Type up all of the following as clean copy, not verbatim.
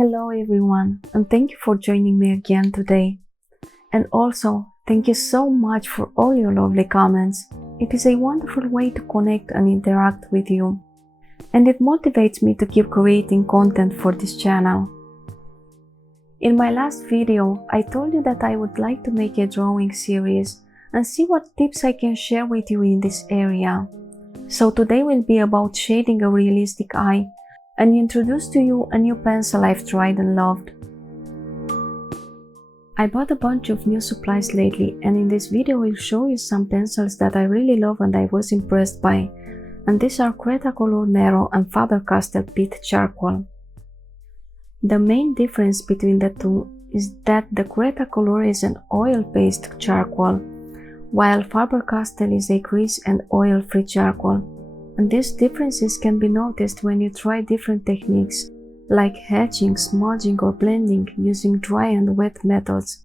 Hello everyone, and thank you for joining me again today. And also, thank you so much for all your lovely comments. It is a wonderful way to connect and interact with you. And it motivates me to keep creating content for this channel. In my last video, I told you that I would like to make a drawing series and see what tips I can share with you in this area. So today will be about shading a realistic eye and introduce to you a new pencil I've tried and loved. I bought a bunch of new supplies lately, and in this video I'll show you some pencils that I really love and I was impressed by. And these are Cretacolor Nero and Faber-Castell Pitt Charcoal. The main difference between the two is that the Cretacolor is an oil-based charcoal, while Faber-Castell is a grease and oil-free charcoal. And these differences can be noticed when you try different techniques, like hatching, smudging or blending using dry and wet methods.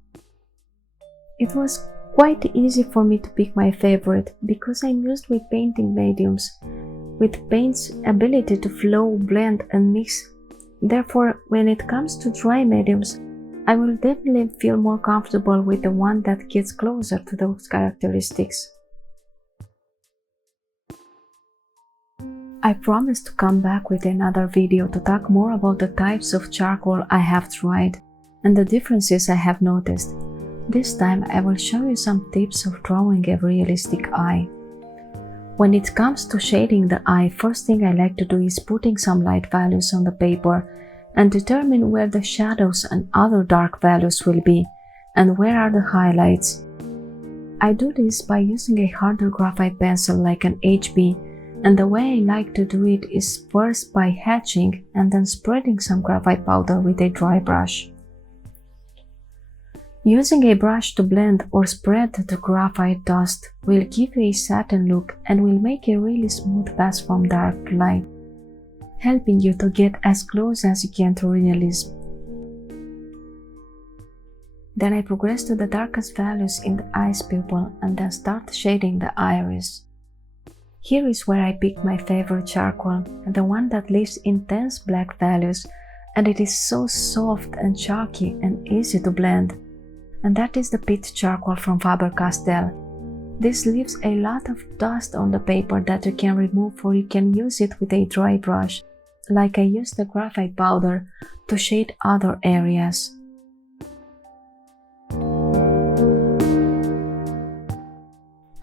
It was quite easy for me to pick my favorite, because I'm used with painting mediums, with paint's ability to flow, blend and mix. Therefore, when it comes to dry mediums, I will definitely feel more comfortable with the one that gets closer to those characteristics. I promise to come back with another video to talk more about the types of charcoal I have tried and the differences I have noticed. This time I will show you some tips of drawing a realistic eye. When it comes to shading the eye, first thing I like to do is putting some light values on the paper and determine where the shadows and other dark values will be and where are the highlights. I do this by using a harder graphite pencil like an HB, and the way I like to do it is first by hatching and then spreading some graphite powder with a dry brush. Using a brush to blend or spread the graphite dust will give you a satin look and will make a really smooth pass from dark to light, helping you to get as close as you can to realism. Then I progress to the darkest values in the eye's pupil and then start shading the iris. Here is where I pick my favorite charcoal, and the one that leaves intense black values, and it is so soft and chalky and easy to blend. And that is the Pitt Charcoal from Faber-Castell. This leaves a lot of dust on the paper that you can remove, or you can use it with a dry brush, like I use the graphite powder to shade other areas.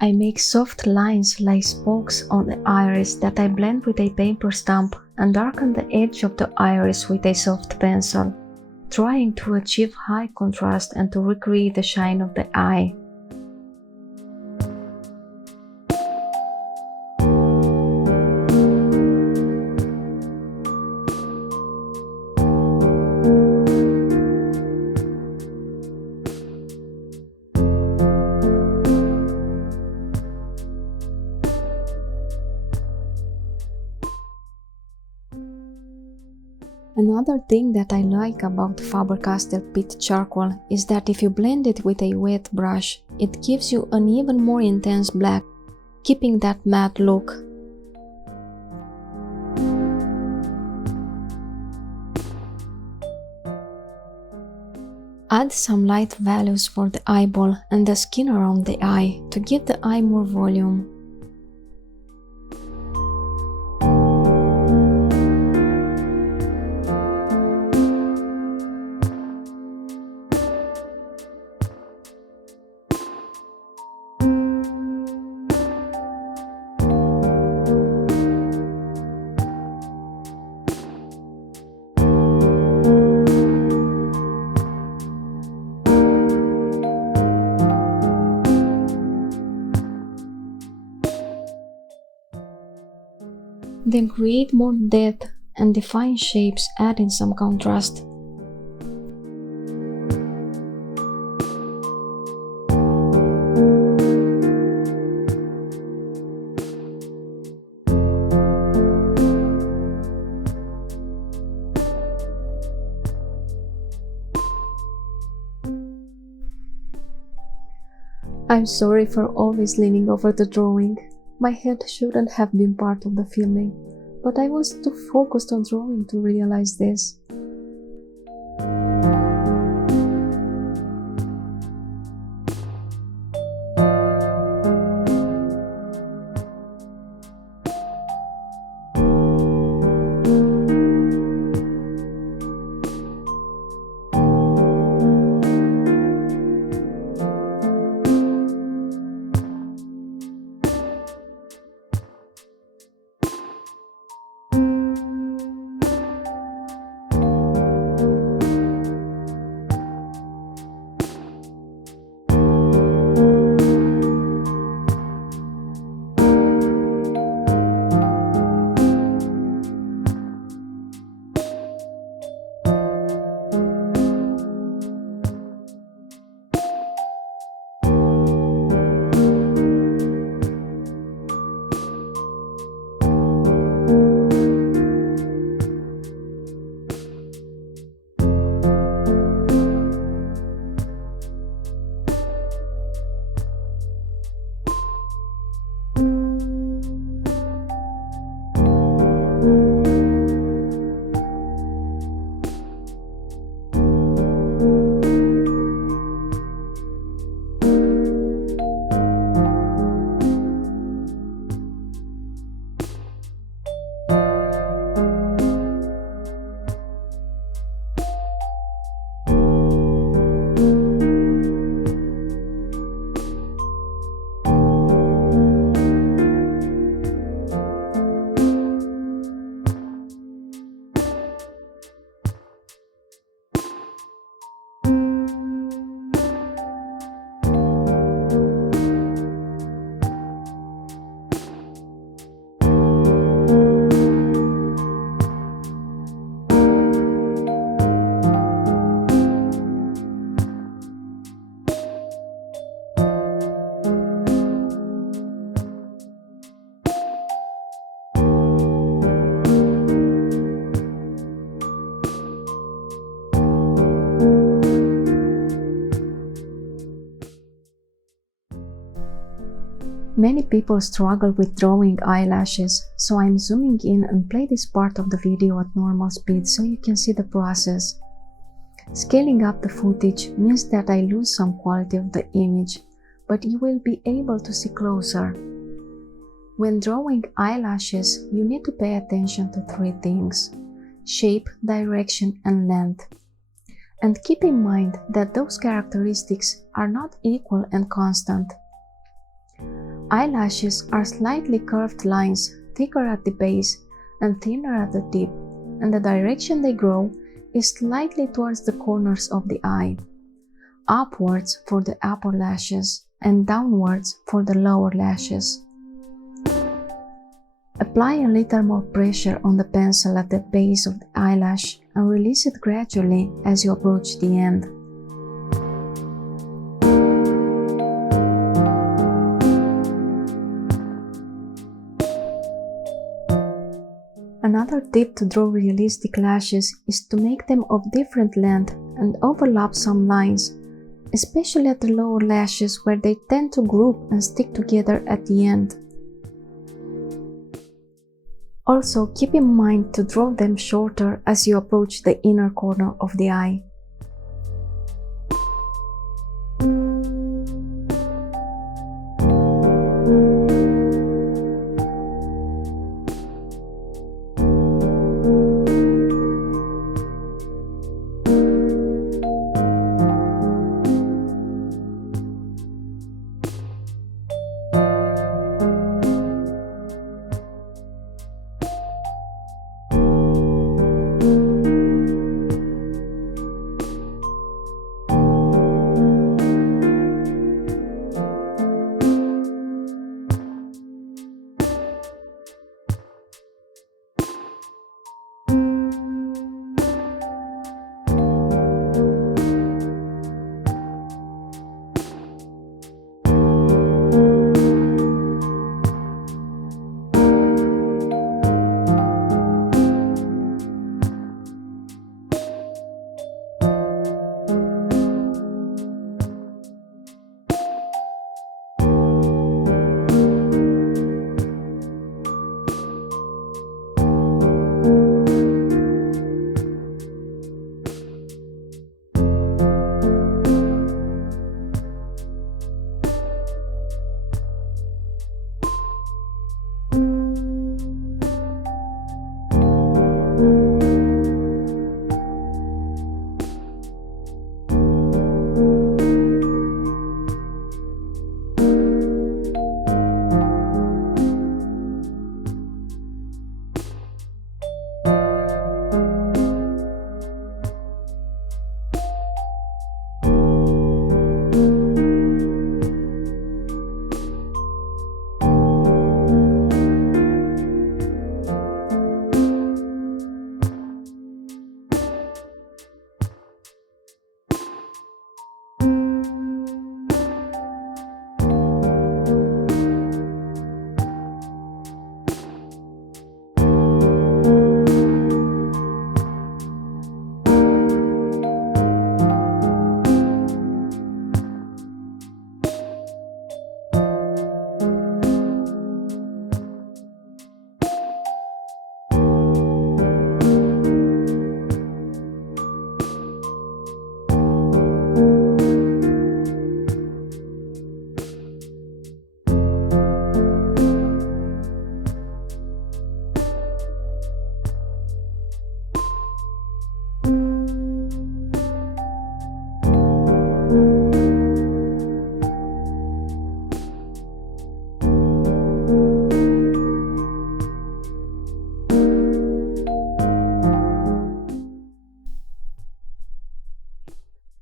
I make soft lines like spokes on the iris that I blend with a paper stump and darken the edge of the iris with a soft pencil, trying to achieve high contrast and to recreate the shine of the eye. Another thing that I like about Faber-Castell Pitt Charcoal is that if you blend it with a wet brush, it gives you an even more intense black, keeping that matte look. Add some light values for the eyeball and the skin around the eye to give the eye more volume. Then create more depth and define shapes, adding some contrast. I'm sorry for always leaning over the drawing. My head shouldn't have been part of the filming, but I was too focused on drawing to realize this. Many people struggle with drawing eyelashes, so I'm zooming in and play this part of the video at normal speed so you can see the process. Scaling up the footage means that I lose some quality of the image, but you will be able to see closer. When drawing eyelashes, you need to pay attention to three things: shape, direction, and length. And keep in mind that those characteristics are not equal and constant. Eyelashes are slightly curved lines, thicker at the base and thinner at the tip, and the direction they grow is slightly towards the corners of the eye, upwards for the upper lashes and downwards for the lower lashes. Apply a little more pressure on the pencil at the base of the eyelash and release it gradually as you approach the end. Another tip to draw realistic lashes is to make them of different length and overlap some lines, especially at the lower lashes where they tend to group and stick together at the end. Also, keep in mind to draw them shorter as you approach the inner corner of the eye.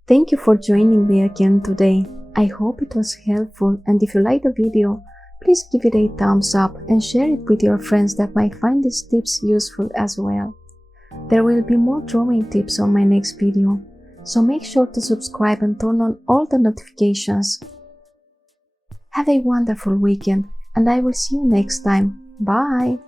Thank you for joining me again today. I hope it was helpful, and if you like the video, please give it a thumbs up and share it with your friends that might find these tips useful as well. There will be more drawing tips on my next video, so make sure to subscribe and turn on all the notifications. Have a wonderful weekend, and I will see you next time. Bye!